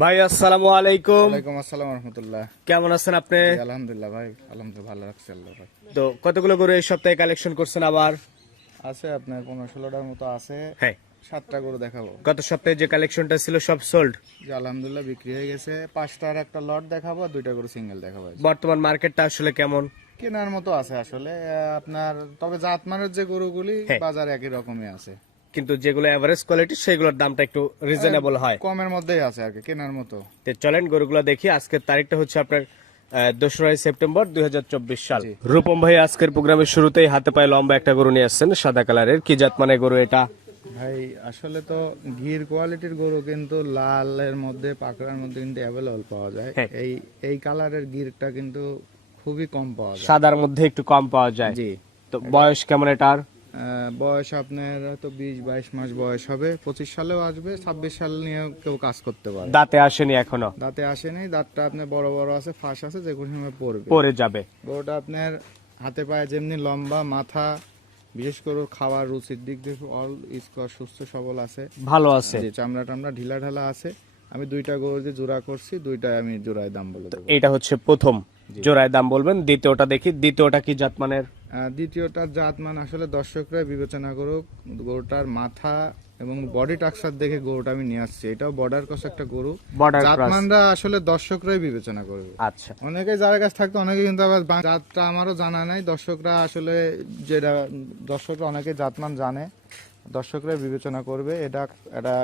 ভাই আসসালামু আলাইকুম। ওয়ালাইকুম আসসালাম রহমতুল্লাহ। কেমন আছেন আপনি? আলহামদুলিল্লাহ ভাই আলহামদুলিল্লাহ ভালো রাখছি আল্লাহ ভাই। তো কতগুলো গরু এই সপ্তাহে কালেকশন করছেন আবার? আছে আপনার পনেরো ষোলোটার মতো আছে। হ্যাঁ। সাতটা গরু দেখাবো। গত সপ্তাহে যে কালেকশনটা ছিল সব সোল্ড আলহামদুলিল্লাহ বিক্রি হয়ে গেছে। পাঁচটার একটা লট দেখাবো আর দুইটা গরু সিঙ্গেল দেখাবো বর্তমান মার্কেটটা আসলে কেমন? কেনার মতো আছে আসলে। আপনার তবে জাতমানের যে গরুগুলি হ্যাঁ। বাজার একই রকমই আছে। কিন্তু যেগুলো এভারেজ কোয়ালিটি সেগুলোর দামটা একটু রিজনেবল হয়। কমের মধ্যেই আছে আর কি কেনার মতো। তো চলেন গরুগুলো দেখি। আজকের তারিখটা হচ্ছে আপনার দোসরাই সেপ্টেম্বর দুই সাল। রূপম ভাই আজকের প্রোগ্রামের শুরুতেই হাতে পায়ে লম্বা একটা গরু নিয়ে আসছেন সাদা কালারের। কি জাত মানে গরু এটা? ভাই আসলে তো ঘির কোয়ালিটির গরু কিন্তু লালের মধ্যে পাকড়ার মধ্যে কিন্তু অ্যাভেলেবল পাওয়া যায়। হ্যাঁ। এই এই কালারের গিরটা কিন্তু খুবই কম পাওয়া যায়। সাদার মধ্যে একটু কম পাওয়া যায়। জি। তো বয়স কেমন এটার? বয়স আপনার হয়তো বিশ বাইশ মাস বয়স হবে। পঁচিশ সালেও আসবে ছাব্বিশ সাল নিয়ে কেউ কাজ করতে পারে। দাঁতে আসেনি এখনও? দাঁতে আসেনি দাঁতটা আপনার বড় বড় আছে ফাঁস আছে যে কোনো সময় পড়বে। পরে যাবে। গরুটা আপনার হাতে পায়ে যেমনি লম্বা মাথা বিশেষ করে খাওয়ার রুচির দিক দিয়ে অল স্কোয়ার সুস্থ সবল আছে। ভালো আছে। যে চামড়া টামড়া ঢিলা ঢালা আছে। আমি দুইটা গরু দিয়ে জোড়া করছি দুইটাই আমি জোড়ায় দাম বলে এটা হচ্ছে প্রথম জোড়ায় দাম বলবেন দ্বিতীয়টা দেখি দ্বিতীয়টা কি জাতমানের? আহ, জাত জাতমান আসলে দর্শকরা বিবেচনা করুক গরুটার মাথা এবং বডি টাক্সার দেখে গরুটা আমি নিয়ে আসছি। এটাও বর্ডার কস একটা গরু। জাতমানরা আসলে দর্শকরাই বিবেচনা করবে। আচ্ছা। অনেকে যারা কাছে থাকতো অনেকে কিন্তু আবার জাতটা আমারও জানা নাই। দর্শকরা আসলে যেটা দর্শকরা অনেকে জাতমান জানে। দর্শকরা বিবেচনা করবে। এটা এটা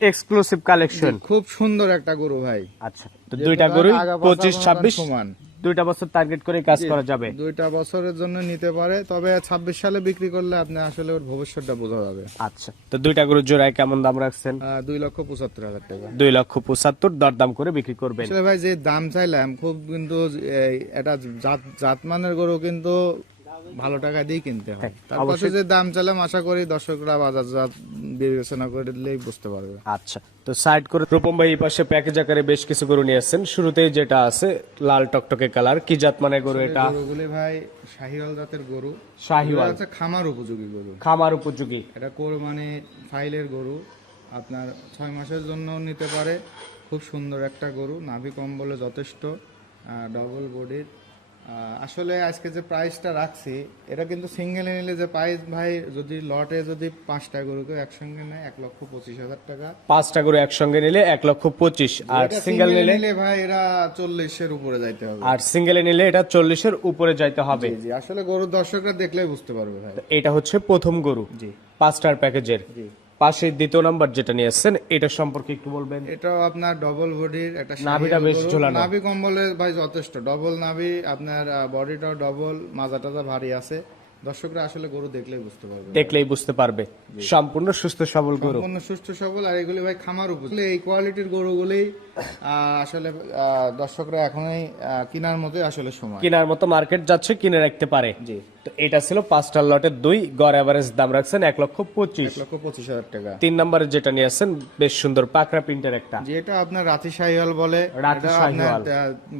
এক্সক্লুসিভ কালেকশন খুব সুন্দর একটা গরু ভাই। আচ্ছা তো দুইটা গরু আগা পাশা পঁচিশ ছাব্বিশ? সমান। দুইটা বছর টার্গেট করে কাজ করা যাবে। দুইটা বছরের জন্য নিতে পারে তবে ছাব্বিশ সালে বিক্রি করলে আপনি আসলে ওর ভবিষ্যৎটা বোঝা যাবে। আচ্ছা তো দুইটা গরুর জোড়ায় কেমন দাম রাখছেন? দুই লক্ষ পঁচাত্তর হাজার টাকা। দুই লক্ষ পঁচাত্তর দরদাম করে বিক্রি করবেন। আসলে ভাই যে দাম চাইলাম খুব কিন্তু এটা জাত জাতমানের গরু কিন্তু ভালো টাকা দিয়ে কিনতে হয়। তার পাশে যে দাম চাইলাম আশা করি দর্শকরা বাজার জাত বিবেচনা করলেই বুঝতে পারবে। আচ্ছা তো সাইড করে রূপম ভাই এই পাশে প্যাকেজ আকারে বেশ কিছু গরু নিয়ে আসছেন। শুরুতেই যেটা আছে লাল টকটকে কালার। কি জাত মানে গরু এটা? গরুগুলি ভাই শাহিওয়াল জাতের গরু। শাহিওয়াল। হচ্ছে খামার উপযোগী গরু। খামার উপযোগী। এটা কোর মানে ফাইলের গরু। আপনার ছয় মাসের জন্য নিতে পারে। খুব সুন্দর একটা গরু। নাভি কম্বলে যথেষ্ট ডবল বডির আসলে আজকে যে প্রাইসটা রাখছি এটা কিন্তু সিঙ্গেলে নিলে যে প্রাইস ভাই যদি লটে যদি পাঁচটা গরুকে একসঙ্গে নেয় এক লক্ষ পঁচিশ হাজার টাকা। পাঁচটা গরু একসঙ্গে নিলে এক লক্ষ পঁচিশ আর সিঙ্গেল নিলে নিলে ভাই এরা চল্লিশের উপরে যাইতে হবে। আর সিঙ্গেলে নিলে এটা চল্লিশের উপরে যাইতে হবে। জি, আসলে গরুর দর্শকরা দেখলেই বুঝতে পারবে ভাই। এটা হচ্ছে প্রথম গরু জি। পাঁচটার প্যাকেজের। জি। পাশে দ্বিতীয় নাম্বার যেটা নিয়ে এসছেন এটা সম্পর্কে একটু বলবেন। এটাও আপনার ডবল বডির একটা নাভিটা বেশ ঝোলানো। নাভি কম্বলে ভাই যথেষ্ট। ডবল নাভি আপনার বডিটাও ডবল মাজা টাজা ভারী আছে। দর্শকরা আসলে গরু দেখলেই বুঝতে পারবে। দেখলেই বুঝতে পারবে। সম্পূর্ণ সুস্থ সবল গরু। সম্পূর্ণ সুস্থ সবল। আর এগুলি ভাই খামার উপযোগী। এই কোয়ালিটির গরুগুলি আসলে দর্শকরা এখনই কেনার মতোই আসলে সময়। কেনার মতো মার্কেট যাচ্ছে কিনে রাখতে পারে। জি। তো এটা ছিল পাঁচটার লটের দুই গড় এভারেজ দাম রাখছেন এক লক্ষ পঁচিশ। এক লক্ষ পঁচিশ হাজার টাকা। তিন নম্বরে যেটা নিয়ে আসছেন বেশ সুন্দর পাকড়া প্রিন্টের একটা। যেটা আপনার রাতি শাহিওয়াল বলে রাতি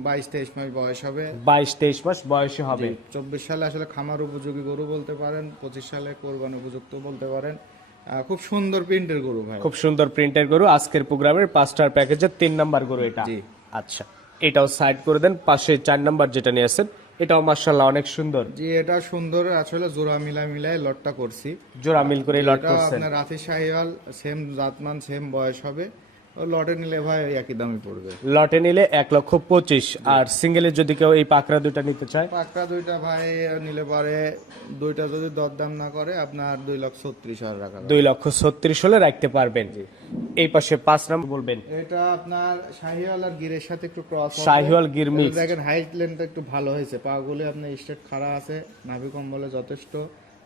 বাইশ তেইশ মাস বয়স হবে। বাইশ তেইশ মাস বয়সে হবে। চব্বিশ সালে আসলে খামার উপযোগী গরু বলতে পারেন পঁচিশ সালে কোরবান উপযুক্ত বলতে পারেন। খুব সুন্দর প্রিন্টের গরু ভাই। খুব সুন্দর প্রিন্টের গরু আজকের প্রোগ্রামের পাঁচটার প্যাকেজের তিন নাম্বার গরু এটা। জি। আচ্ছা এটাও সাইড করে দেন পাশে চার নাম্বার যেটা নিয়ে আসছেন এটাও মার্শাল্লাহ অনেক সুন্দর। জি এটা সুন্দর। আসলে জোড়া মিলা মিলায় লটটা করছি। জোড়া মিল করে লট করছেন। আপনার রাতি শাহিওয়াল সেম জাতমান সেম বয়স হবে। লটে নিলে ভাই একই দামই পড়বে। লটে নিলে এক লক্ষ পঁচিশ। আর সিঙ্গেলে যদি কেউ এই পাকড়া দুটা নিতে চায়? পাক্কা দুইটা ভাই নিলে পারে দুইটা যদি দরদাম না করে আপনার দুই লক্ষ ছত্রিশ হাজার টাকা। দুই লক্ষ ছত্রিশ হলে রাখতে পারবেন। এই পাশে পাঁচ নাম্বার বলবেন। এটা আপনার শাহিওয়াল আর গিরের সাথে একটু ক্রস শাহিওয়াল গির মিক্স দেখেন হাইট লেন্থটা একটু ভালো হয়েছে। পাগুলি আপনার স্ট্রেট খাড়া আছে নাভি কম্বলে যথেষ্ট।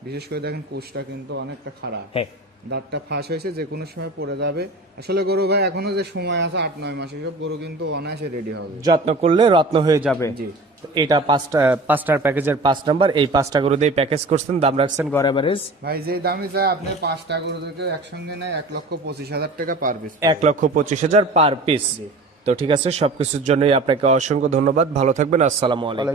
বিশেষ করে দেখেন পোস্টটা কিন্তু অনেকটা খাড়া। হ্যাঁ। দাঁতটা ফাঁস হয়েছে যে কোনো সময় পড়ে যাবে। আসলে গরু ভাই এখনও যে সময় আছে আট নয় মাস এসব গরু কিন্তু অনায়াসে রেডি হবে। যত্ন করলে রত্ন হয়ে যাবে। জি। এটা পাঁচটা পাঁচটার প্যাকেজের পাঁচ নাম্বার এই পাঁচটা গরু দিয়ে প্যাকেজ করছেন দাম রাখছেন গড় এভারেজ ভাই যে দামে চাই আপনি পাঁচটা গরু থেকে একসঙ্গে নেয় এক লক্ষ পঁচিশ হাজার টাকা পার পিস এক লক্ষ পঁচিশ হাজার পার পিস তো ঠিক আছে সবকিছুর জন্যই আপনাকে অসংখ্য ধন্যবাদ। ভালো থাকবেন আসসালামু আলাইকুম।